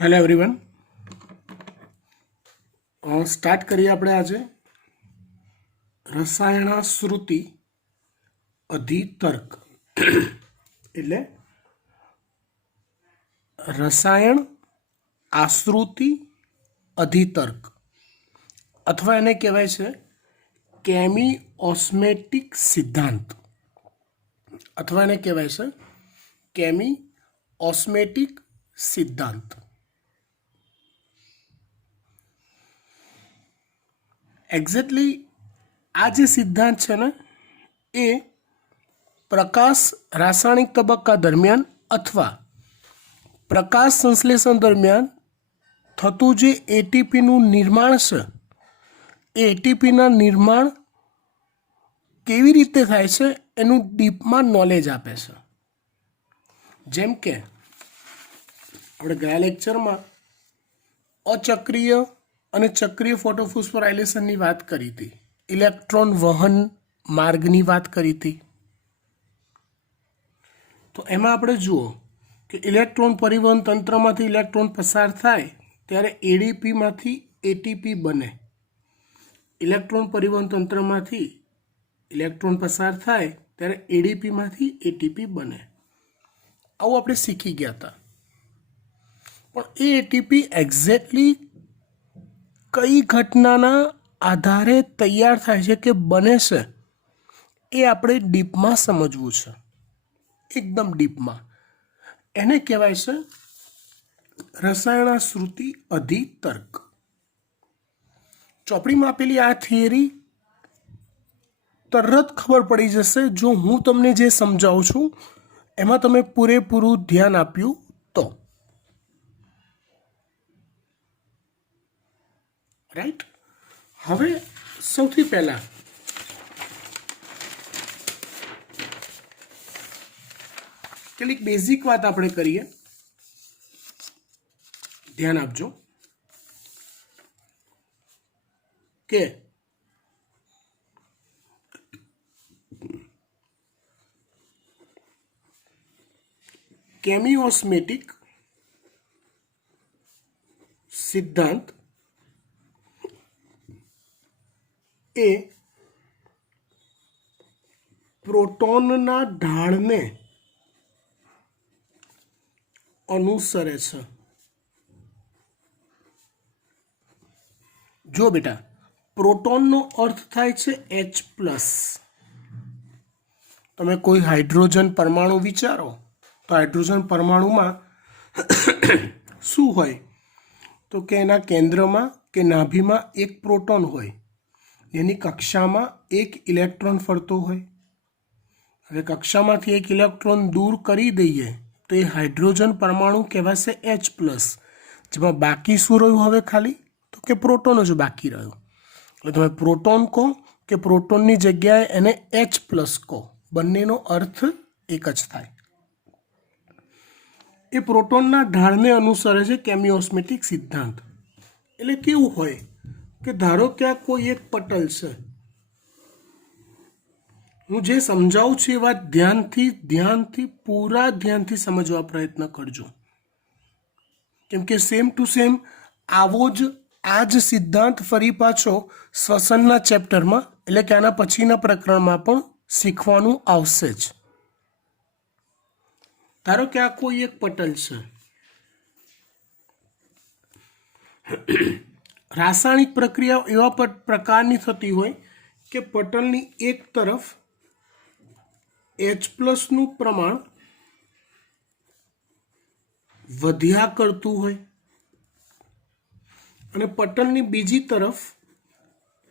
Hello everyone, start કરીએ આપણે આજે રસાયણાશ્રુતિ અધિતર્ક એટલે રસાયણ આશ્રુતિ અધિતર્ક અથવા એને કહેવાય છે કેમી ઓસ્મેટિક સિદ્ધાંત અથવા એને કહેવાય છે કેમી ઓસ્મેટિક સિદ્ધાંત. એક્ઝેક્ટલી આ જે સિદ્ધાંત છે ને એ પ્રકાશ રાસાયણિક તબક્કા દરમિયાન અથવા પ્રકાશ સંશ્લેષણ દરમિયાન થતું જે એટીપીનું નિર્માણ છે એ એટીપીના નિર્માણ કેવી રીતે થાય છે એનું ડીપમાં નોલેજ આપે છે. જેમ કે આપણે ગયા લેક્ચરમાં અચક્રીય અને ચક્રીય ફોટોફોસ્ફોરાયલેશનની વાત કરી હતી, ઇલેક્ટ્રોન વહન માર્ગની વાત કરી હતી. તો એમાં આપણે જુઓ કે ઇલેક્ટ્રોન પરિવહન તંત્રમાંથી ઇલેક્ટ્રોન પસાર થાય ત્યારે એડીપીમાંથી એટીપી બને. ઇલેક્ટ્રોન પરિવહન તંત્રમાંથી ઇલેક્ટ્રોન પસાર થાય ત્યારે એડીપીમાંથી એટીપી બને. આવું આપણે શીખી ગયા હતા. પણ એ એટીપી એક્ઝેક્ટલી કઈ ઘટનાના આધારે તૈયાર થાય છે કે બને છે એ આપણે ડીપમાં સમજવું છે, એકદમ ડીપમાં. એને કહેવાય છે રસાયણાશ્રુતિ અધિતર્ક. ચોપડીમાં આપેલી આ થિયરી તરત ખબર પડી જશે જો હું તમને જે સમજાવું છું એમાં તમે પૂરેપૂરું ધ્યાન આપ્યું તો. રાઈટ. હવે સૌથી પહેલા કેટલીક બેઝિક વાત આપણે કરીએ, ધ્યાન આપજો કે કેમિઓસ્મેટિક સિદ્ધાંત એ પ્રોટોનના ઢાળને અનુસરે છે. જો બેટા, પ્રોટોનનો અર્થ થાય છે H+. તમે કોઈ હાઇડ્રોજન પરમાણુ વિચારો તો હાઇડ્રોજન પરમાણુમાં શું હોય તો કે એના કેન્દ્રમાં કે નાભીમાં એક પ્રોટોન હોય, એની કક્ષામાં એક ઇલેક્ટ્રોન ફરતો હોય. હવે કક્ષામાંથી એક ઇલેક્ટ્રોન દૂર કરી દઈએ તો એ હાઇડ્રોજન પરમાણુ કહેવાશે H+, જેમાં બાકી શું રહ્યું હવે ખાલી તો કે પ્રોટોન જ બાકી રહ્યો. એટલે તમે પ્રોટોન કહો કે પ્રોટોનની જગ્યાએ એને H+ કહો, બંનેનો અર્થ એક જ થાય. એ પ્રોટોનના ઢાળને અનુસરે છે કેમિઓસ્મેટિક સિદ્ધાંત. એટલે કેવું હોય કે ધારો કે આ કોઈ એક પટલ છે, હું જે સમજાવું છું એ વાત ધ્યાનથી પૂરા ધ્યાનથી સમજવા પ્રયત્ન કરજો, કેમ કે સેમ ટુ સેમ આવો જ આ જ સિદ્ધાંત ફરી પાછો શ્વસનના ચેપ્ટરમાં એટલે કે આના પછીના પ્રકરણમાં પણ શીખવાનું આવશે જ. ધારો કે આ કોઈ એક પટલ છે, રાસાયણિક પ્રક્રિયા એવા પ્રકારની થતી હોય કે પટલની એક તરફ H+ નું પ્રમાણ વધ્યા કરતું હોય અને પટલની બીજી તરફ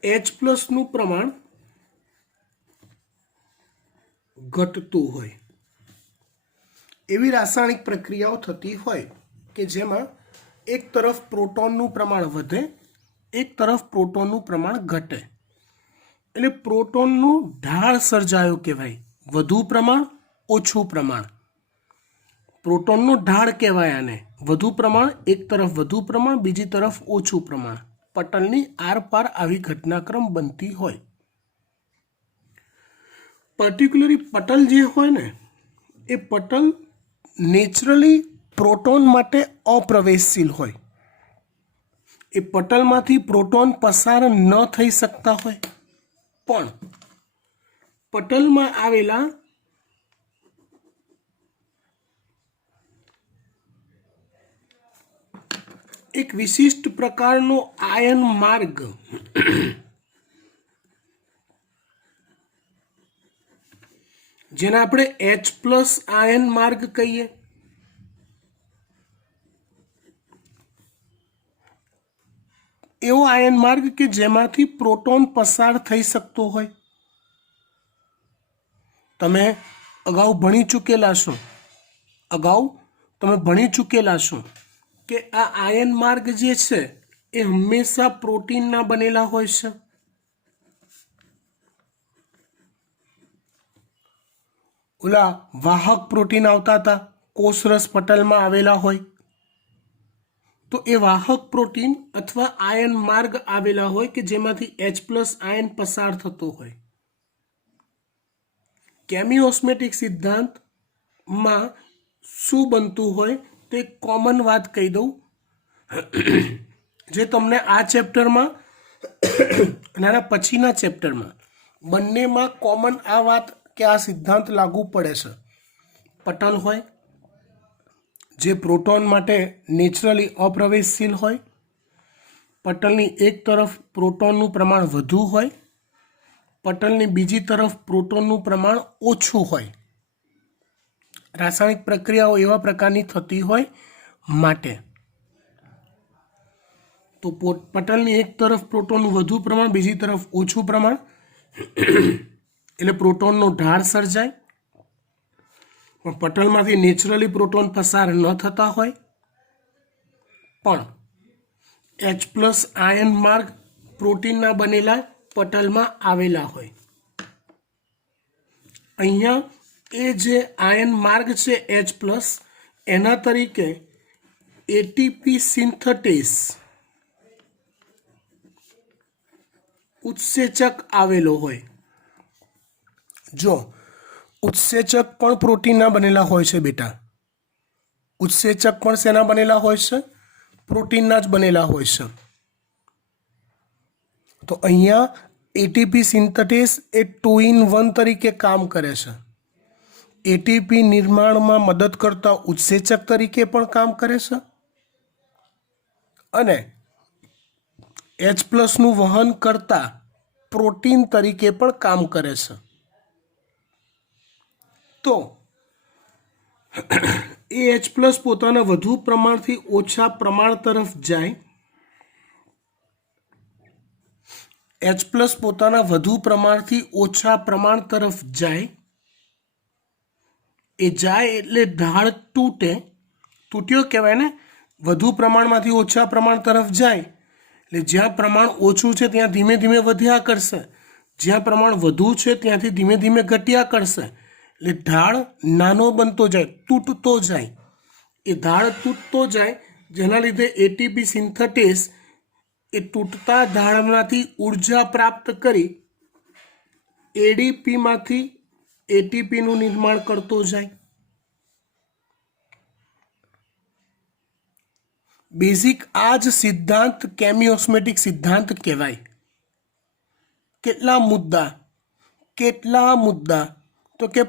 H+ નું પ્રમાણ ઘટતું હોય. એવી રાસાયણિક પ્રક્રિયાઓ થતી હોય કે જેમાં એક તરફ પ્રોટોનનું પ્રમાણ વધે, એક તરફ પ્રોટોનનું પ્રમાણ ઘટે. એટલે પ્રોટોનનું ઢાળ સર્જાયો કહેવાય, વધુ પ્રમાણ ઓછું પ્રમાણ. પ્રોટોનનો ઢાળ કહેવાય આને, વધુ પ્રમાણ, એક તરફ વધુ પ્રમાણ, બીજી તરફ ઓછું પ્રમાણ. પટલની આરપાર આવી ઘટનાક્રમ બનતી હોય. પર્ટિક્યુલરલી પટલ જે હોય ને એ પટલ નેચરલી પ્રોટોન માટે અપ્રવેશશીલ હોય, એ પટલમાંથી પ્રોટોન પસાર ન થઈ શકતા હોય, પણ પટલમાં આવેલા એક વિશિષ્ટ પ્રકારનો આયન માર્ગ જેને આપણે H+ આયન માર્ગ કહીએ, એવો આયન માર્ગ કે જેમાંથી પ્રોટોન પસાર થઈ શકતો હોય. તમે અગાઉ ભણી ચૂકેલા છો કે આ આયન માર્ગ જે છે એ હંમેશા પ્રોટીનના બનેલા હોય છે. ઓલા વાહક પ્રોટીન આવતા હતા, કોષરસ પટલમાં આવેલા હોય, તો એ વાહક પ્રોટીન અથવા આયન માર્ગ આવેલા હોય કે જેમાંથી H+ આયન પસાર થતો હોય. કેમિઓસ્મેટિક સિદ્ધાંતમાં શું બનતું હોય તે કોમન વાત કહી દઉં, જે તમને આ ચેપ્ટરમાં અને આના પછીના ચેપ્ટરમાં બંનેમાં કોમન આ વાત કે આ સિદ્ધાંત લાગુ પડે છે. પટલ હોય જે પ્રોટોન માટે નેચરલી અપ્રવેશશીલ હોય, પટલની એક તરફ પ્રોટોનનું પ્રમાણ વધુ હોય, પટલની બીજી તરફ પ્રોટોનનું પ્રમાણ ઓછું હોય. રાસાયણિક પ્રક્રિયાઓ એવા પ્રકારની થતી હોય માટે તો પટલની એક તરફ પ્રોટોનનું વધુ પ્રમાણ, બીજી તરફ ઓછું પ્રમાણ, એટલે પ્રોટોનનો ઢાળ સર્જાય. પણ પટલમાંથી નેચરલી પ્રોટોન પસાર ન થતા હોય, પણ H+ આયન માર્ગ પ્રોટીનના બનેલા પટલમાં આવેલા હોય. અહીંયા એ જે આયન માર્ગ છે H+, એના તરીકે એટીપી સિન્થેટેઝ ઉત્સેચક આવેલો હોય. જો ઉત્સેચક પણ પ્રોટીનના બનેલા હોય છે બેટા, ઉત્સેચક પણ શેના બનેલા હોય છે? પ્રોટીનના જ બનેલા હોય છે. તો અહીંયા એટીપી સિન્થેટેઝ એ 2 in 1 તરીકે કામ કરે છે. એટીપી નિર્માણમાં મદદ કરતા ઉત્સેચક તરીકે પણ કામ કરે છે અને H+ નું વહન કરતા પ્રોટીન તરીકે પણ કામ કરે છે. તો એ H+ પોતાના વધુ પ્રમાણથી ઓછા પ્રમાણ તરફ જાય, H+ પોતાના વધુ પ્રમાણથી ઓછા પ્રમાણ તરફ જાય, એ જાય એટલે ઢાળ તૂટ્યો કહેવાય ને. વધુ પ્રમાણમાંથી ઓછા પ્રમાણ તરફ જાય એટલે જ્યાં પ્રમાણ ઓછું છે ત્યાં ધીમે ધીમે વધ્યા કરશે, જ્યાં પ્રમાણ વધુ છે ત્યાંથી ધીમે ધીમે ઘટ્યા કરશે. એટલે ઢાળ નાનો બનતો જાય, તૂટતો જાય. એ ઢાળ તૂટતો જાય જેના લીધે એટીપી સિન્થેટેઝ એ તૂટતા ઢાળમાંથી ઉર્જા પ્રાપ્ત કરી એડીપીમાંથી એટીપીનું નિર્માણ કરતો જાય. બેઝિક આ જ સિદ્ધાંત કેમિઓસ્મેટિક સિદ્ધાંત કહેવાય. કેટલા મુદ્દા તો કે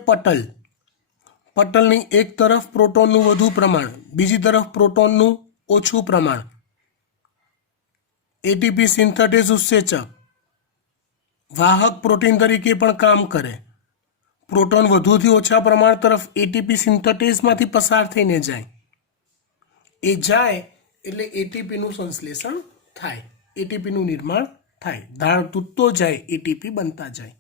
પટલની એક તરફ પ્રોટોનનું વધુ પ્રમાણ, બીજી તરફ પ્રોટોનનું ઓછું પ્રમાણ, એટીપી સિન્થેટેઝ ઉત્સેચક વાહક પ્રોટીન તરીકે પણ કામ કરે, પ્રોટોન વધુથી ઓછા પ્રમાણ તરફ એટીપી સિન્થેટેઝમાંથી પસાર થઈને જાય, એ જાય એટલે એટીપીનું સંશ્લેષણ થાય, એટીપીનું નિર્માણ થાય, ઢાળ તૂટતો જાય, એટીપી બનતા જાય.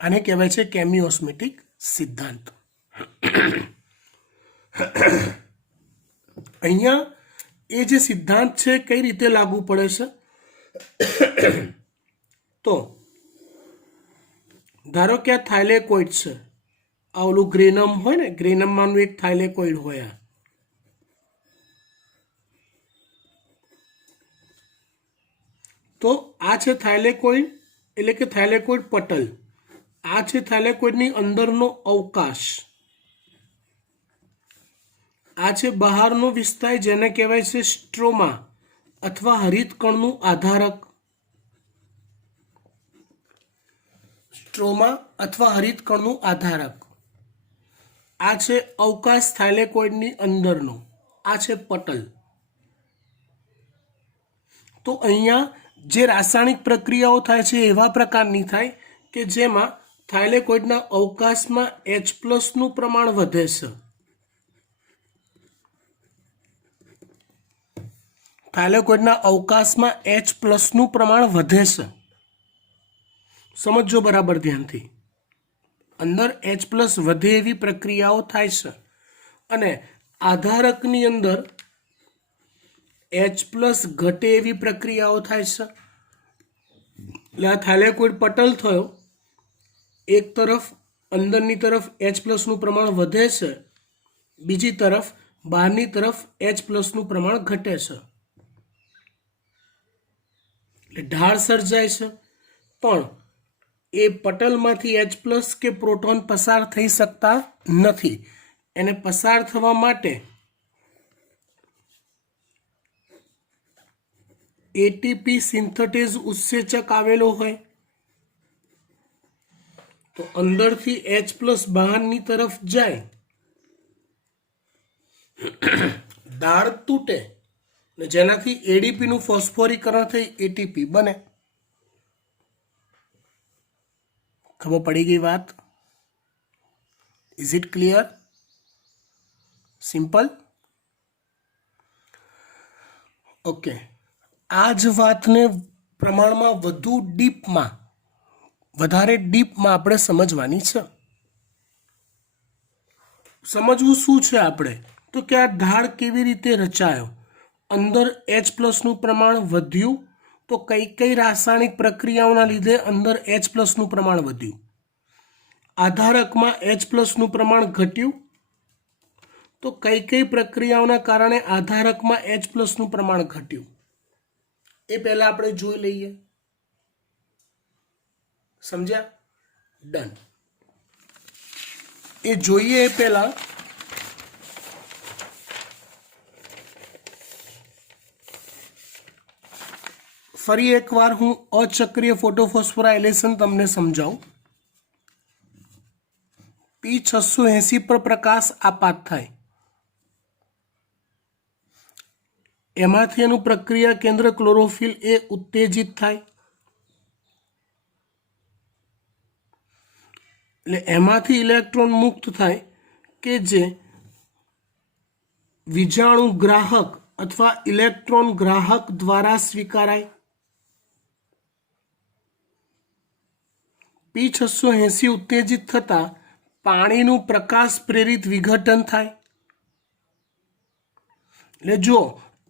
આને કહેવાય છે કેમિઓસ્મેટિક સિદ્ધાંત. અહીંયા એ જે સિદ્ધાંત છે કઈ રીતે લાગુ પડે છે? તો ધારો કે આ થાઇલેકોઇડ છે, આ ઓલું ગ્રેનમ હોય ને, ગ્રેનમમાંનું એક થાઇલેકોઇડ હોય. તો આ છે થાઇલેકોઇડ, એટલે કે થાઇલેકોઇડ પટલ. આ છે થાઇલેકોઇડની અંદરનો અવકાશ. આ આ છે બહારનો વિસ્તાર જેને કહેવાય છે સ્ટ્રોમા અથવા હરિતકણનું આધારક. સ્ટ્રોમા અથવા હરિતકણનું આધારક. આ છે અવકાશ થાઇલેકોઇડની અંદરનો. આ છે પટલ. તો અહીંયા જે રાસાયણિક પ્રક્રિયાઓ થાય છે એવા પ્રકારની થાય કે જેમાં થાઇલેકોઇડના અવકાશમાં H+ નું પ્રમાણ વધે છે. થાઇલેકોઇડના અવકાશમાં H+ નું પ્રમાણ વધે છે. સમજો બરાબર ધ્યાનથી. અંદર H+ વધે એવી પ્રક્રિયાઓ થાય છે અને આધારકની અંદર H+ ઘટે એવી પ્રક્રિયાઓ થાય છે. એટલે આ થાઇલેકોઇડ પટલ થયો. એક તરફ અંદરની તરફ H+ નું પ્રમાણ વધે છે, બીજી તરફ બહારની તરફ H+ નું પ્રમાણ ઘટે છે. એટલે ઢાળ સર્જાય છે, પણ એ પટલમાંથી H+ કે પ્રોટોન પસાર થઈ શકતા નથી. એને પસાર થવા માટે એટીપી સિન્થેટેઝ ઉત્સેચક આવેલો હોય. તો અંદરથી H+ બહારની તરફ જાય, ડાળ તૂટે ને જેનાથી એડીપીનું ફોસ્ફોરીકરણ થઈ એટીપી બને. ખબર પડી ગઈ વાત? Is it clear? Simple? Okay. આ જ વાતને પ્રમાણમાં વધારે ડીપમાં આપણે સમજવાની છે. સમજવું શું છે આપણે? તો કે આ ઢાળ કેવી રીતે રચાયો? અંદર H+ નું પ્રમાણ વધ્યું તો કઈ કઈ રાસાયણિક પ્રક્રિયાઓના લીધે અંદર H+ નું પ્રમાણ વધ્યું? આધારકમાં H+ નું પ્રમાણ ઘટ્યું તો કઈ કઈ પ્રક્રિયાઓના કારણે આધારકમાં H+ નું પ્રમાણ ઘટ્યું? એ પહેલા આપણે જોઈ લઈએ. સમજ્યા? ડન. એ જોઈએ એ પહેલા ફરી એકવાર હું અચક્રીય ફોટોફોસ્ફોરાયલેશન તમને સમજાવું. P680 પર પ્રકાશ આપાત થાય, એમાંથી એનું પ્રક્રિયા કેન્દ્ર ક્લોરોફિલ એ ઉત્તેજિત થાય. એટલે એમાંથી ઇલેક્ટ્રોન મુક્ત થાય કે જે વિજાણુ ગ્રાહક અથવા ઇલેક્ટ્રોન ગ્રાહક દ્વારા સ્વીકારાય. P680 ઉત્તેજિત થતા પાણીનું પ્રકાશ પ્રેરિત વિઘટન થાય. એટલે જો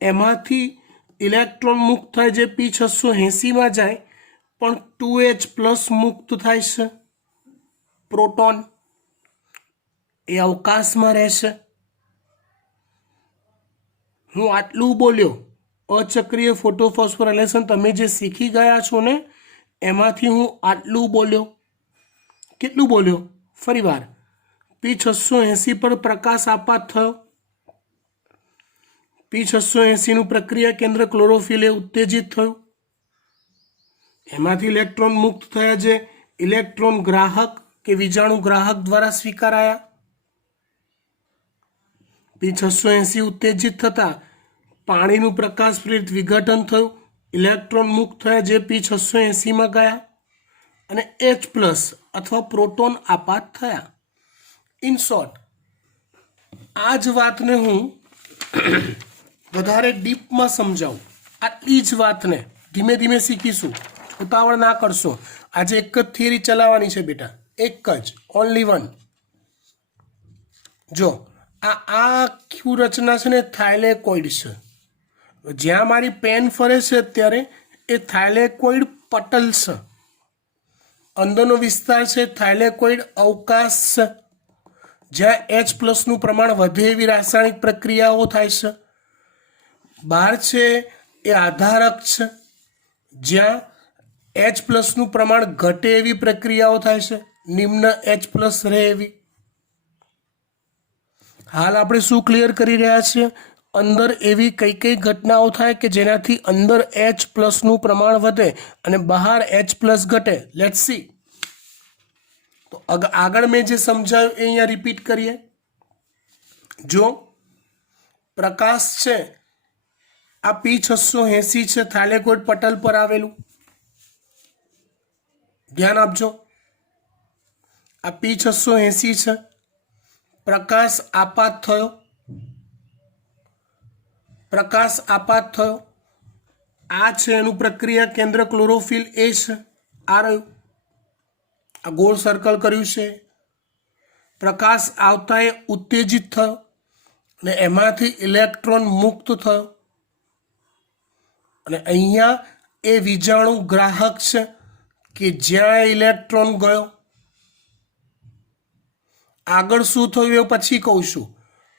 એમાંથી ઇલેક્ટ્રોન મુક્ત થાય જે P680 માં જાય, પણ 2H+ મુક્ત થાય છે. પ્રોટોન એ અવકાશમાં રહેશે. હું આટલું બોલ્યો. અચક્રીય ફોટોફોસ્ફોરાયલેશન તમે જે શીખી ગયા છો ને એમાંથી હું આટલું બોલ્યો. કેટલું બોલ્યો? ફરી વાર. P680 પર પ્રકાશ આપાત થયો. P680 નું પ્રક્રિયા કેન્દ્ર ક્લોરોફિલ એ ઉત્તેજિત થયું. એમાંથી ઇલેક્ટ્રોન મુક્ત થયા જે ઇલેક્ટ્રોન ગ્રાહક કે વિજાણુ ગ્રાહક દ્વારા સ્વીકારાયા. P680 ઉત્તેજિત થતા પાણીનું પ્રકાશ પ્રેરિત વિઘટન થયું. ઇલેક્ટ્રોન મુક્ત થયા જે P680 માં ગયા અને H+ અથવા પ્રોટોન આપાત થયા. ઇન શોર્ટ, આ જ વાતને હું વધારે ડીપમાં સમજાવું. આટલી જ વાતને ધીમે ધીમે શીખીશું. ઉતાવળ ના કરશો. આજે એક જ થિયરી ચલાવવાની છે બેટા, એક જ, ઓનલી વન. જો આ આખી રચના છે ને થાઇલેકોઇડ છે. જ્યાં મારી પેન ફરે છે અત્યારે એ થાઇલેકોઇડ પટલ છે. અંદરનો વિસ્તાર છે થાઇલેકોઇડ અવકાશ છે, જ્યાં H+ નું પ્રમાણ વધે એવી રાસાયણિક પ્રક્રિયાઓ થાય છે. બહાર છે એ આધારક છે, જ્યાં H+ નું પ્રમાણ ઘટે એવી પ્રક્રિયાઓ થાય છે, નિમ્ન H+ રહે એવી. हाल આપણે શું ક્લિયર કરી રહ્યા છીએ? અંદર એવી કઈ કઈ ઘટનાઓ થાય કે જેનાથી અંદર H પ્લસનું પ્રમાણ વધે અને બહાર H પ્લસ ઘટે. Let's see. તો આગળ મેં જે સમજાવ્યું એ અહીંયા રિપીટ કરીએ. જો પ્રકાશ છે આ P680 છે થાઇલેકોઇડ પટલ પર આવેલું, ધ્યાન આપજો. આ P680 છે, પ્રકાશ આપાત થયો, પ્રકાશ આપાત થયો. આ છે એનું પ્રક્રિયા કેન્દ્ર ક્લોરોફિલ એ છે, આ રહ્યું, આ ગોળ સર્કલ કર્યું છે. પ્રકાશ આવતા એ ઉત્તેજિત થયો અને એમાંથી ઇલેક્ટ્રોન મુક્ત થયો અને અહીંયા એ વીજાણુ ગ્રાહક છે કે જ્યાં ઇલેક્ટ્રોન ગયો. આગળ શું થયું એ પછી કહું છું.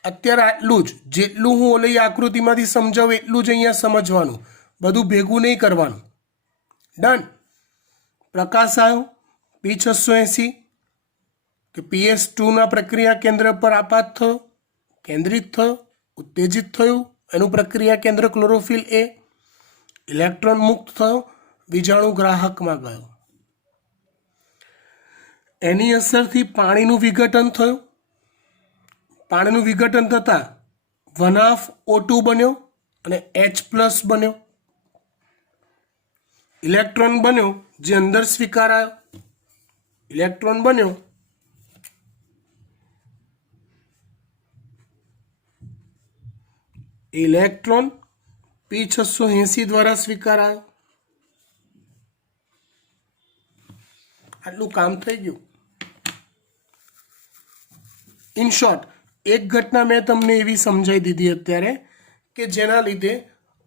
અત્યારે આટલું જ, જેટલું હું ઓલી આકૃતિમાંથી સમજાવું એટલું જ અહીંયા સમજવાનું, બધું ભેગું નહીં કરવાનું. ડન. પ્રકાશ આવ્યો P680 કે PS2ના પ્રક્રિયા કેન્દ્ર પર આપાત થયો, કેન્દ્રિત થયો, ઉત્તેજિત થયું, એનું પ્રક્રિયા કેન્દ્ર ક્લોરોફિલ એ, ઇલેક્ટ્રોન મુક્ત થયો, વીજાણુ ગ્રાહકમાં ગયો. એની અસરથી પાણીનું વિઘટન થયું. પાણીનું વિઘટન થતાં 1/2O2 બન્યો અને H પ્લસ બન્યો. ઇલેક્ટ્રોન બન્યો જે અંદર સ્વીકારાયો, ઇલેક્ટ્રોન બન્યો ઇલેક્ટ્રોન P680 દ્વારા સ્વીકારાયો. આટલું કામ થઈ ગયું. ઇન શોર્ટ, એક ઘટના મેં તમને એવી સમજાવી દીધી અત્યારે કે જેના લીધે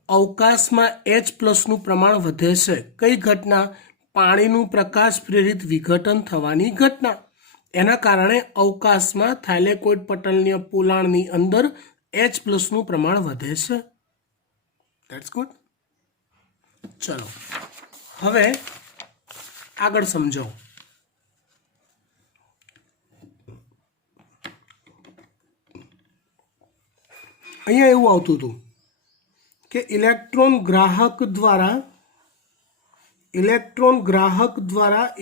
અવકાશમાં H પ્લસનું પ્રમાણ વધે છે. કઈ ઘટના? પાણીનું પ્રકાશ પ્રેરિત વિઘટન થવાની ઘટના. એના કારણે અવકાશમાં થાઇલેકોઇડ પટલની પોલાણની અંદર H પ્લસનું પ્રમાણ વધે છે. That's good. ચલો હવે આગળ સમજાવો. અહીંયા એવું આવતું હતું કે ઇલેક્ટ્રોન ગ્રાહક દ્વારા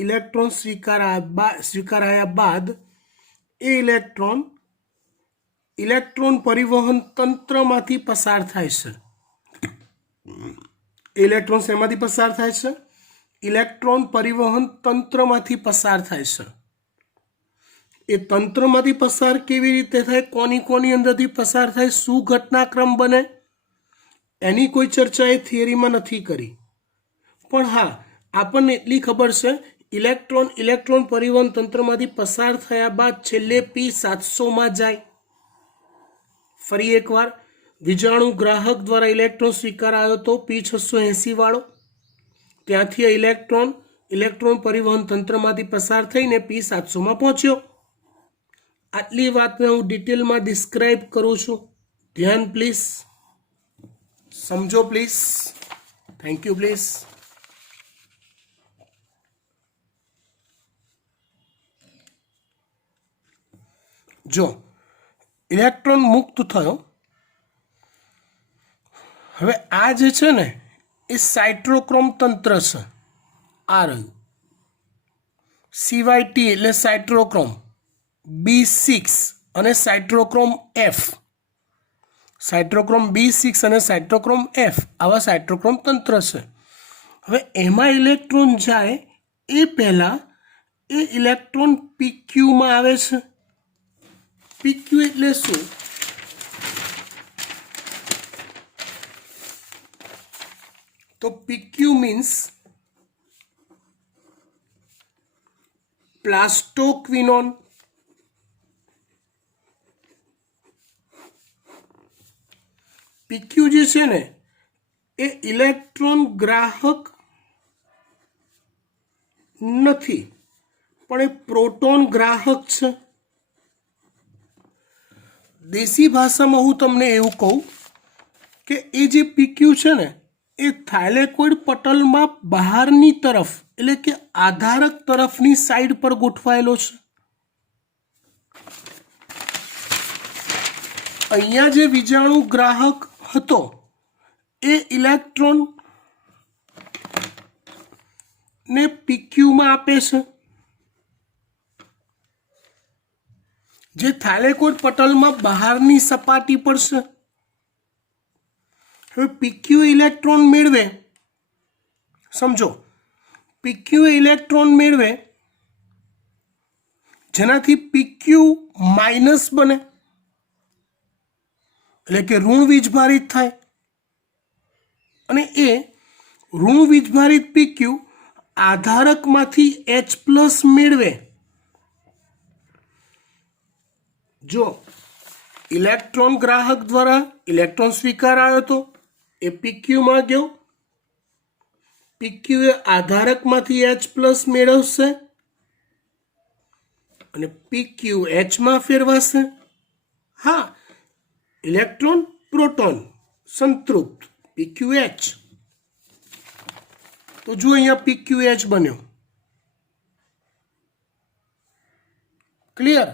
ઇલેક્ટ્રોન સ્વીકારાયા બાદ એ ઇલેક્ટ્રોન પરિવહન તંત્રમાંથી પસાર થાય છે. ઇલેક્ટ્રોન શેમાંથી પસાર થાય છે? ઇલેક્ટ્રોન પરિવહન તંત્રમાંથી પસાર થાય છે. એ તંત્રમાંથી પસાર કેવી રીતે થાય, કોની અંદરથી પસાર થાય, શું ઘટનાક્રમ બને, એની કોઈ ચર્ચા એ થિયરીમાં નથી કરી. પણ હા, આપણને એટલી ખબર છે ઇલેક્ટ્રોન પરિવહન તંત્રમાંથી પસાર થયા બાદ છેલ્લે P700માં જાય. ફરી એકવાર, વીજાણુ ગ્રાહક દ્વારા ઇલેક્ટ્રોન સ્વીકારાયો તો P680 વાળો, ત્યાંથી ઇલેક્ટ્રોન પરિવહન તંત્રમાંથી પસાર થઈને P700માં પહોંચ્યો. આટલી વાતને હું ડિટેલમાં ડિસ્ક્રાઇબ કરું છું. ધ્યાન પ્લીઝ, સમજો પ્લીઝ. Thank you please. જો ઇલેક્ટ્રોન મુક્ત થયો, હવે આ જે છે ને એ સાઇટ્રોક્રોમ તંત્ર છે. આ રહ્યું CYT એટલે સાઇટ્રોક્રોમ, B6 અને સાઇટ્રોક્રોમ F. સાઇટ્રોક્રોમ B6 અને સાઇટ્રોક્રોમ F આવા સાઇટ્રોક્રોમ તંત્ર છે. હવે એમાં ઇલેક્ટ્રોન જાય એ પહેલાં એ ઇલેક્ટ્રોન PQમાં આવે છે. PQ એટલે શું? તો PQ મીન્સ પ્લાસ્ટોક્વિનોન. PQ જે છે ને એ ઇલેક્ટ્રોન ગ્રાહક નથી, પણ એ પ્રોટોન ગ્રાહક છે. દેશી ભાષામાં હું તમને એવું કહું કે એ જે PQ છે ને એ થાઇલેકોઇડ પટલમાં બહારની તરફ એટલે કે આધારક તરફની સાઈડ પર ગોઠવાયેલો છે. અહીંયા જે વીજાણુ ગ્રાહક હતો એ ઇલેક્ટ્રોન ને પીક્યુમાં આપે છે, જે થાઇલેકોઇડ પટલમાં બહારની સપાટી પર છે. હવે પીક્યુ ઇલેક્ટ્રોન મેળવે, સમજો પીક્યુ ઇલેક્ટ્રોન મેળવે જેનાથી પીક્યુ માઇનસ બને, એટલે કે ઋણ વીજભારિત થાય, અને એ ઋણ વીજભારિત પીક્યુ આધારકમાંથી H પ્લસ મેળવે. જો ઇલેક્ટ્રોન ગ્રાહક દ્વારા ઇલેક્ટ્રોન સ્વીકારાયો હતો, એ પીક્યુમાં ગયો, પીક્યુ એ આધારકમાંથી H પ્લસ મેળવશે અને પીક્યુ Hમાં ફેરવાશે. હા, ઇલેક્ટ્રોન પ્રોટોન સંતૃપ્ત પીક્યુ H. તો જો અહીંયા પીક્યુ H બન્યો. ક્લિયર?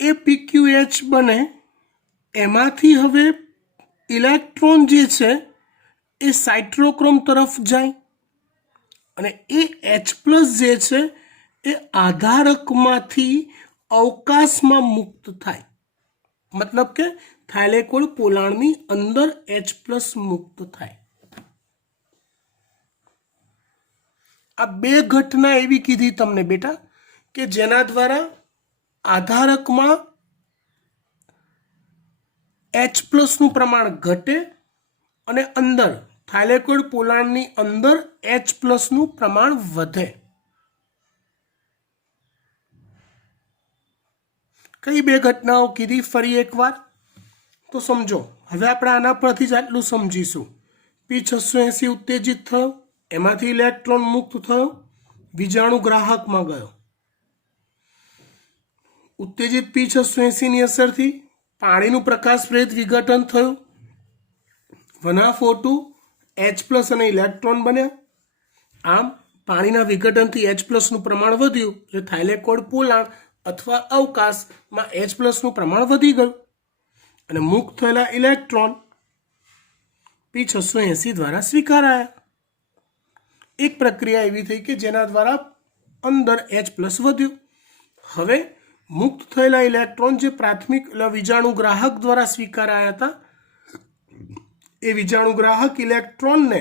એ પીક્યુ H બને એમાંથી હવે ઇલેક્ટ્રોન જે છે એ સાઇટ્રોક્રોમ તરફ જાય અને એ H પ્લસ જે છે એ આધારકમાંથી અવકાશમાં મુક્ત થાય. મતલબ કે થાઇલેકોઇડ પોલાણની અંદર H પ્લસ મુક્ત થાય. આ બે ઘટના એવી કીધી તમને બેટા કે જેના દ્વારા આધારકમાં H પ્લસનું પ્રમાણ ઘટે અને અંદર થાઇલેકોઇડ પોલાણની અંદર H પ્લસનું પ્રમાણ વધે. કઈ બે ઘટનાઓ કીધી ફરી એકવાર તો સમજો. હવે આપણે આના પરથી જ આટલું સમજીશું. P680 ઉત્તેજિત થયો, એમાંથી ઇલેક્ટ્રોન મુક્ત થયો, વીજાણુ ગ્રાહકમાં ગયો. ઉત્તેજિત P680 ની અસરથી પાણીનું પ્રકાશ પ્રેરિત વિઘટન થયું. 1O2 H પ્લસ અને ઇલેક્ટ્રોન બન્યા. આમ પાણીના વિઘટનથી H પ્લસનું પ્રમાણ વધ્યું એટલે થાઇલેકોઇડ પોલાણ અથવા અવકાશમાં H પ્લસનું પ્રમાણ વધી ગયું અને મુક્ત થયેલા ઇલેક્ટ્રોન P680 દ્વારા સ્વીકારાયા. એક પ્રક્રિયા એવી થઈ કે જેના દ્વારા અંદર H પ્લસ વધ્યું. હવે મુક્ત થયેલા ઇલેક્ટ્રોન જે પ્રાથમિક વીજાણુ ગ્રાહક દ્વારા સ્વીકારાયા હતા, એ વીજાણુ ગ્રાહક ઇલેક્ટ્રોનને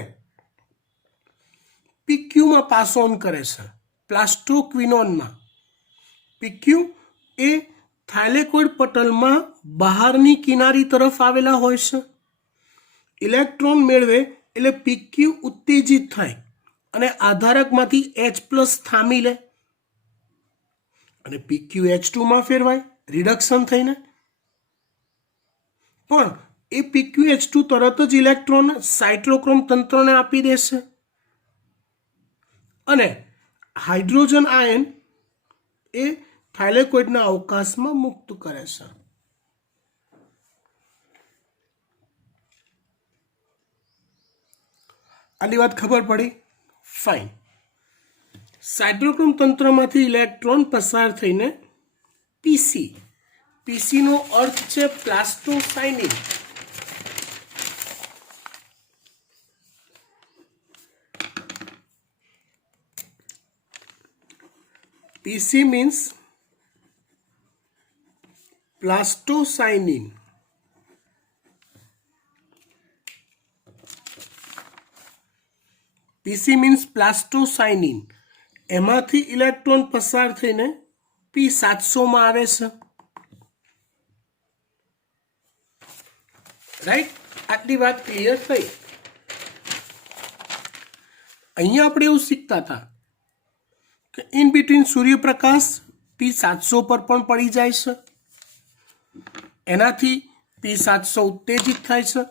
પીક્યુમાં પાસ ઓન કરે છે, પ્લાસ્ટોક્વિનોનમાં. પીક્યુ એ થાઇલેકોઇડ પટલમાં બહારની કિનારી તરફ આવેલા હોય છે. ઇલેક્ટ્રોન મેળવે એટલે પીક્યુ ઉત્તેજિત થાય અને આધારકમાંથી H પ્લસ થામી લે અને પીક્યુ H2માં ફેરવાય રિડક્શન થઈને. પણ એ પીક્યુ H2 તરત જ ઇલેક્ટ્રોન સાઇટ્રોક્રોમ તંત્રને આપી દેશે અને હાઇડ્રોજન આયન એ થાઇલેકોઇડના અવકાશમાં મુક્ત કરે છે. આટલી વાત ખબર પડી? ફાઇન. સાઇટ્રોક્રોમ તંત્રમાંથી ઇલેક્ટ્રોન પસાર થઈને પીસી, પીસીનો અર્થ છે પ્લાસ્ટોસાઇનિન. પીસી મીન્સ પ્લાસ્ટોસાઇનિન. પીસી મીન્સ પ્લાસ્ટોસાઇનિન. એમાંથી ઇલેક્ટ્રોન પસાર થઈને P700માં આવે છે. રાઈટ? આટલી વાત ક્લિયર થઈ. અહીંયા આપણે એવું શીખતા હતા કે ઇન બિટવીન સૂર્યપ્રકાશ P700 પર પણ પડી જાય છે, એનાથી P700 ઉત્તેજિત થાય છે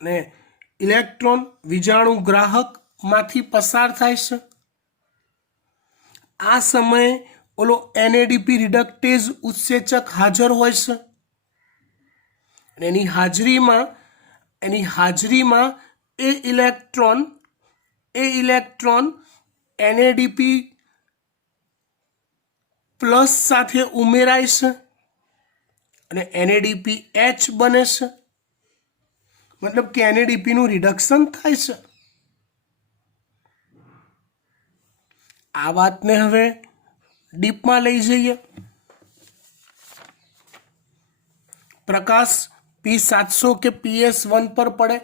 અને ઇલેક્ટ્રોન વીજાણુ ગ્રાહકમાંથી પસાર થાય છે. આ સમયે ઓલો NADP રિડક્ટેઝ ઉત્સેચક હાજર હોય છે અને એની હાજરીમાં એ ઇલેક્ટ્રોન NADP પ્લસ સાથે ઉમેરાય છે અને NADPH બને છે, મતલબ કે NADP નું રિડક્શન થાય છે. આ વાતને હવે ડીપમાં લઈ જઈએ. પ્રકાશ P700 કે PS1 પર પડે,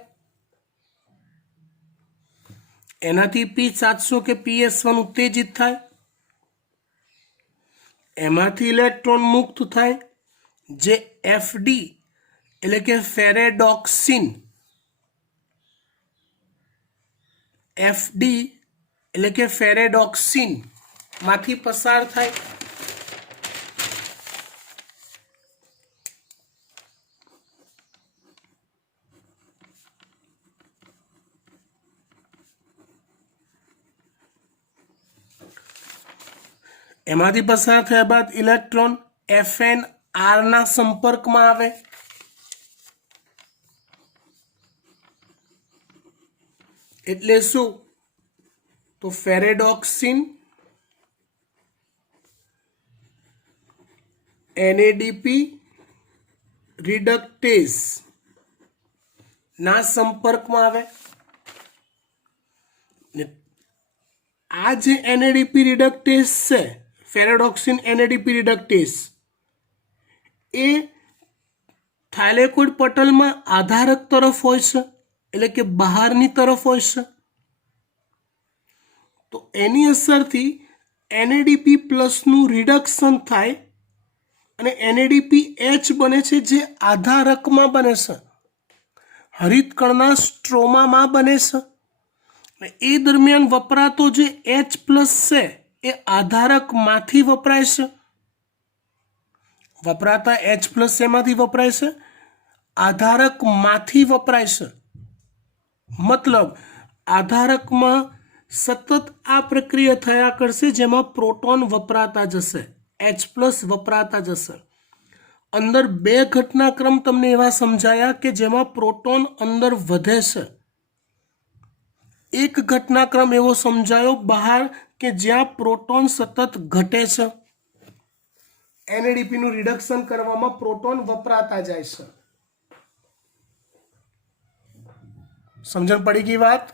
એનાથી P700 કે PS1 ઉત્તેજિત થાય, એમાંથી ઇલેક્ટ્રોન મુક્ત થાય જે FD એટલે કે ફેરેડોક્સિન, FD એટલે કે ફેરેડોક્સિન માંથી પસાર થાય. એમાંથી પસાર થયા બાદ ઇલેક્ટ્રોન FNR ના સંપર્કમાં આવે, એટલે શું? તો ફેરેડોક્સિન NADP રિડક્ટેઝ ના સંપર્કમાં આવે. આ જે NADP રિડક્ટેઝ છે, ફેરેડોક્સિન NADP રિડક્ટેઝ, એ થાઇલેકોઇડ પટલમાં આધારક તરફ હોય છે, એટલે કે બહારની તરફ હોય છે. તો એની અસરથી NADP પ્લસનું રિડક્શન થાય અને NADPH બને છે, જે આધારકમાં બને છે, હરિતકણના સ્ટ્રોમામાં બને છે. એ દરમિયાન વપરાતો જે H પ્લસ છે એ આધારકમાંથી વપરાય છે. વપરાતા H પ્લસ એમાંથી વપરાય છે, આધારકમાંથી વપરાય છે. મતલબ આધારકમાં સતત આ પ્રક્રિયા થયા કરશે, જેમાં પ્રોટોન વપરાતા જશે, H પ્લસ વપરાતા જશે. અંદર બે ઘટનાક્રમ તમને એવા સમજાયા કે જેમાં પ્રોટોન અંદર વધે છે. એક ઘટનાક્રમ એવો સમજાયો બહાર કે જ્યાં પ્રોટોન સતત ઘટે છે. NADP નું રિડક્શન કરવામાં પ્રોટોન વપરાતા જાય છે. સમજણ પડી ગઈ વાત?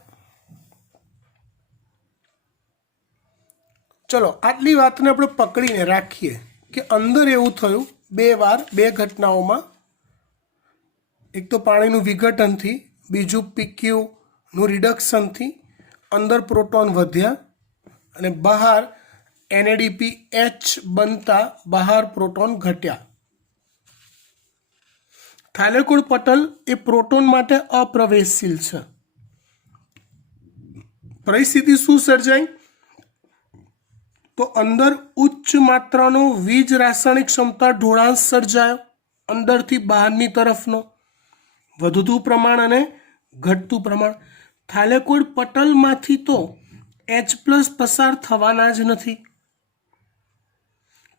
ચલો આટલી વાતને આપણે પકડીને રાખીએ કે અંદર એવું થયું બે વાર, બે ઘટનાઓમાં. એક તો પાણીનું વિઘટનથી, બીજું PQ નું રિડક્શનથી અંદર પ્રોટોન વધ્યા અને બહાર NADPH બનતા બહાર પ્રોટોન ઘટ્યા. થાઇલેકોઇડ પટલ એ પ્રોટોન માટે અપ્રવેશશીલ છે. પરિસ્થિતિ શું સર્જાઈ? તો અંદર ઉચ્ચ માત્રાનો વીજ રાસાયણિક ક્ષમતા ઢોળાંશ સર્જાયો, અંદરથી બહારની તરફનો વધતું પ્રમાણ અને ઘટતું પ્રમાણ. થાઇલેકોઇડ પટલમાંથી તો H પ્લસ પસાર થવાના જ નથી.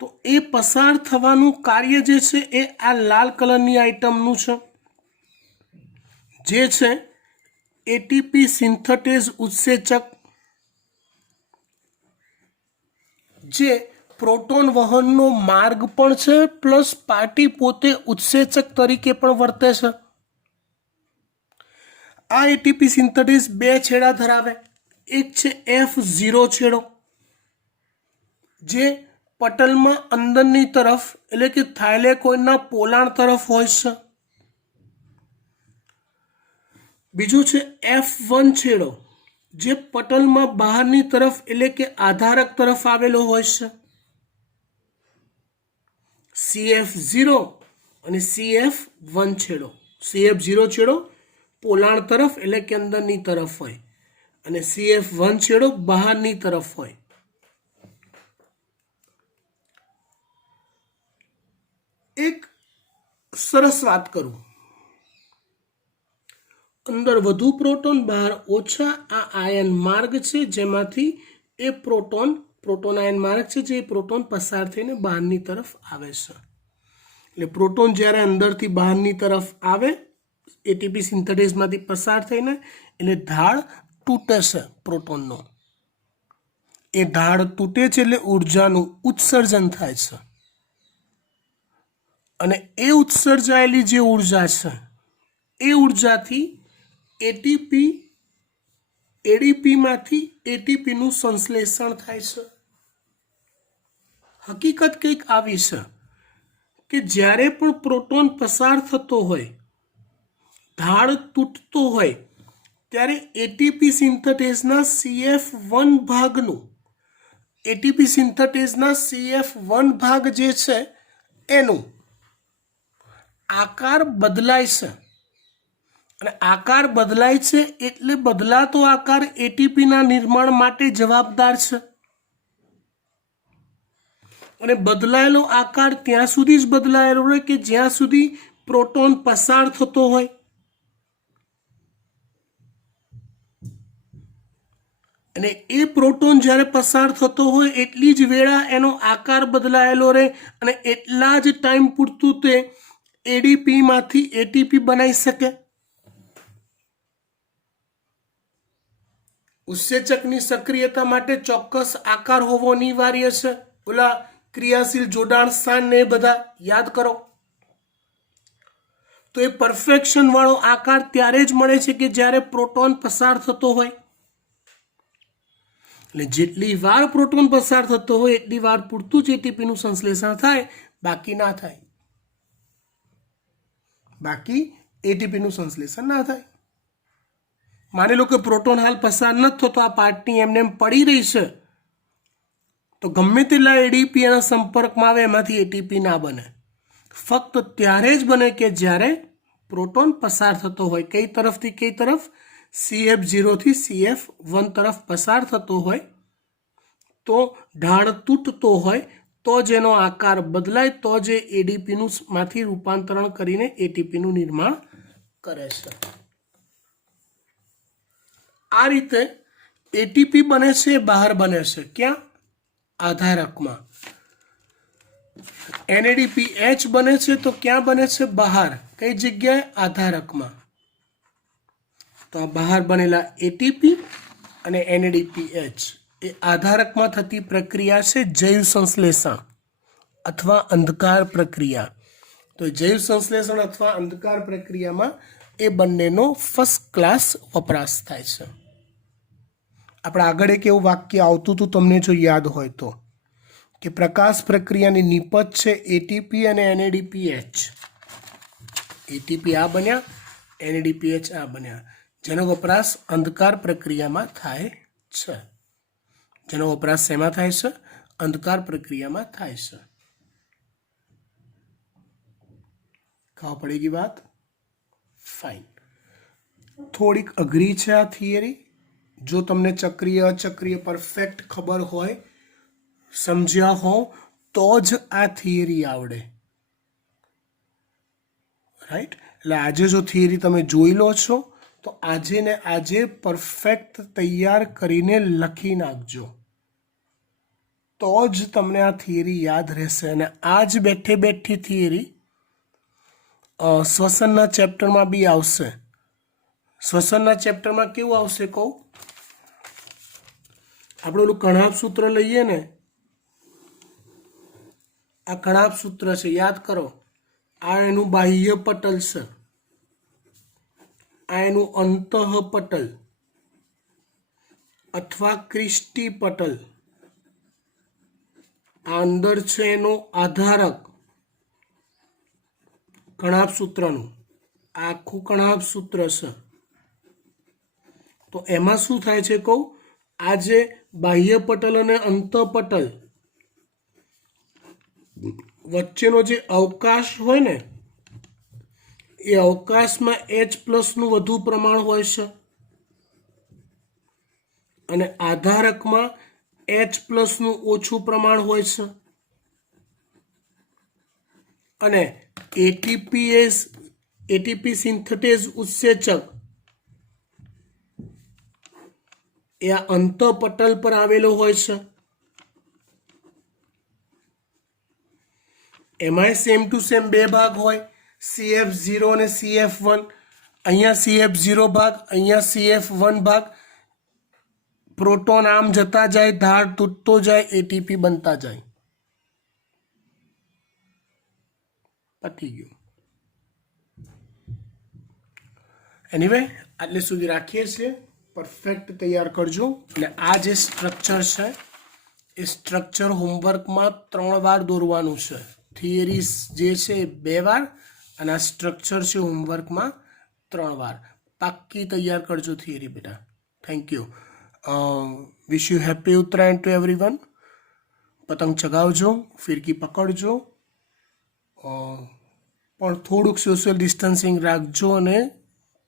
તો એ પસાર થવાનું કાર્ય જે છે એ આ લાલ કલરની આઇટમનું છે, જે છે ATP સિન્થેટેઝ ઉત્સેચક, જે પ્રોટોન વહનનો માર્ગ પણ છે, પ્લસ પાર્ટી પોતે ઉત્સેચક તરીકે પણ વર્તે છે. આ ATP સિન્થેટેઝ બે છેડા ધરાવે. એક છે F0 છેડો, જે પટલમાં અંદરની તરફ એટલે કે થાઇલેકોઇડના પોલાણ તરફ હોય છે. બીજું છે F1 છેડો, જે પટલમાં બહારની તરફ એટલે કે આધારક તરફ આવેલો હોય છે. CF0 અને CF1 છેડો. CF0 છેડો પોલાણ તરફ એટલે કે અંદરની તરફ હોય અને CF1 છેડો બહારની તરફ હોય. એક સરસ વાત કરું, અંદર વધુ પ્રોટોન, બહાર ઓછા, આ આયન માર્ગ છે, જેમાંથી એ પ્રોટોન આયન માર્ગ છે, જે પ્રોટોન પસાર થઈને બહારની તરફ આવે છે. એટલે પ્રોટોન જ્યારે અંદરથી બહારની તરફ આવે ATP સિન્થેટેઝમાંથી પસાર થઈને, એટલે ઢાળ તૂટે છે પ્રોટોનનો. એ ઢાળ તૂટે છે એટલે ઉર્જાનું ઉત્સર્જન થાય છે. અને એ ઉત્સર્જાયેલી જે ઉર્જા છે એ ઉર્જાથી એટીપી એડીપીમાંથી એટીપીનું સંશ્લેષણ થાય છે. હકીકત કંઈક આવી છે કે જ્યારે પણ પ્રોટોન પસાર થતો હોય, ઢાળ તૂટતો હોય, ત્યારે એટીપી સિન્થેટેઝના CF1 ભાગનું એટીપી સિન્થેટેઝના CF1 ભાગ જે છે એનું આકાર બદલાય છે. અને આકાર બદલાય છે એટલે બદલાતો આકાર એટીપીના નિર્માણ માટે જવાબદાર છે. અને બદલાયેલો આકાર ત્યાં સુધી જ બદલાયેલો રહે કે જ્યાં સુધી પ્રોટોન પસાર થતો હોય. અને એ પ્રોટોન જ્યારે પસાર થતો હોય એટલી જ વેળા એનો આકાર બદલાયેલો રહે અને એટલા જ ટાઈમ પૂરતું તે એડીપીમાંથી એટીપી બનાવી શકે. ઉત્સેચકની સક્રિયતા માટે ચોક્કસ આકાર હોવો અનિવાર્ય છે. ઓલા ક્રિયાશીલ જોડાણ સ્થાન ને એ બધા યાદ કરો. તો એ પરફેક્શન વાળો આકાર ત્યારે જ મળે છે કે જ્યારે પ્રોટોન પસાર થતો હોય. એટલે જેટલી વાર પ્રોટોન પસાર થતો હોય એટલી વાર પૂરતું જ એટીપીનું સંશ્લેષણ થાય, બાકી ના થાય. બાકી એટીપીનું સંશ્લેષણ ના થાય. માની લો કે પ્રોટોન હાલ પસાર નથી થતો, આ પાર્ટની એમને એમ પડી રહી છે, તો ગમે તેટલા એડીપી એના સંપર્કમાં આવે એમાંથી એટીપી ના બને. ફક્ત ત્યારે જ બને કે જ્યારે પ્રોટોન પસાર થતો હોય. કઈ તરફથી કઈ તરફ? CF0 થી CF1 તરફ પસાર થતો હોય. તો ઢાળ તૂટતો હોય તો જ એનો આકાર બદલાય, તો જ એડીપીનું માંથી રૂપાંતરણ કરીને એટીપીનું નિર્માણ કરે છે. આ રીતે એટીપી બને છે, બહાર બને છે. ક્યાં? આધારકમાં. NADPH બને છે તો ક્યાં બને છે? બહાર. કઈ જગ્યાએ? આધારકમાં. તો આ બહાર બનેલા એટીપી અને NADPH એ આધારકમાં થતી પ્રક્રિયા છે જૈવ સંશ્લેષણ અથવા અંધકાર પ્રક્રિયા. તો જૈવ સંશ્લેષણ અથવા અંધકાર પ્રક્રિયામાં એ બંનેનો ફર્સ્ટ ક્લાસ વપરાશ થાય છે. આપણે આગળ એક એવું વાક્ય આવતું હતું તમને જો યાદ હોય તો, કે પ્રકાશ પ્રક્રિયાની નિપજ છે એટીપી અને NADPH. એટીપી આ બન્યા, NADPH આ બન્યા, જેનો વપરાશ અંધકાર પ્રક્રિયામાં થાય છે. જેનો વપરાશ શેમાં થાય છે? અંધકાર પ્રક્રિયામાં થાય છે. ખબર પડી ગઈ વાત? ફાઇન. થોડીક અઘરી છે આ થિયરી. જો તમને ચક્રીય અચક્રીય પરફેક્ટ ખબર હોય, સમજ્યા હો, તો જ આ થિયરી આવડે. રાઈટ? એટલે આજે જો થિયરી તમે જોઈ લો છો તો આજે ને આજે પરફેક્ટ તૈયાર કરીને લખી નાખજો, તો જ તમને આ થિયરી યાદ રહેશે. અને આ જ બેઠે બેઠી થિયરી શ્વસનના ચેપ્ટરમાં બી આવશે. શ્વસનના ચેપ્ટરમાં કેવું આવશે કહું? આપણે ઓલું કણાભ સૂત્ર લઈએ ને, આ કણાભ સૂત્ર છે, યાદ કરો. આ એનું બાહ્ય પટલ છે, આ એનું અંતઃપટલ અથવા ક્રિસ્ટી પટલ. આ અંદર છે એનું આધારક કણાભ સૂત્રનું. આખું કણાભ સૂત્ર છે. તો એમાં શું થાય છે કહું? આ જે બાહ્ય પટલ અને અંતઃપટલ વચ્ચેનો જે અવકાશ હોય ને, એ અવકાશમાં H+ વધુ પ્રમાણ હોય છે અને આધારકમાં H+ ઓછું પ્રમાણ હોય છે. અને એટીપી સિન્થેટેઝ ઉત્સેચક એ આ અંતઃપટલ પર આવેલો હોય છે. એમાંય સેમ ટુ સેમ બે ભાગ હોય, CF0 અને CF1. અહીંયા CF0 ભાગ, અહીંયા CF1 ભાગ. પ્રોટોન આમ જતા જાય, ઢાળ તૂટતો જાય, એટીપી બનતા જાય. પતી ગયું. એનીવે આટલે સુધી રાખીએ છીએ. પરફેક્ટ તૈયાર કરજો. અને આ જે સ્ટ્રક્ચર છે એ સ્ટ્રક્ચર હોમવર્કમાં 3 વાર દોરવાનું છે. થિયરીઝ જે છે એ 2 વાર અને આ સ્ટ્રક્ચર છે હોમવર્કમાં 3 વાર. પાક્કી તૈયાર કરજો થિયરી બેટા. Thank you. Wish you happy Uttarayan to everyone. પતંગ ચગાવજો, ફિરકી પકડજો, પણ થોડુંક સોશિયલ ડિસ્ટન્સિંગ રાખજો અને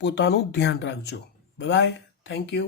પોતાનું ધ્યાન રાખજો. Bye bye. Thank you.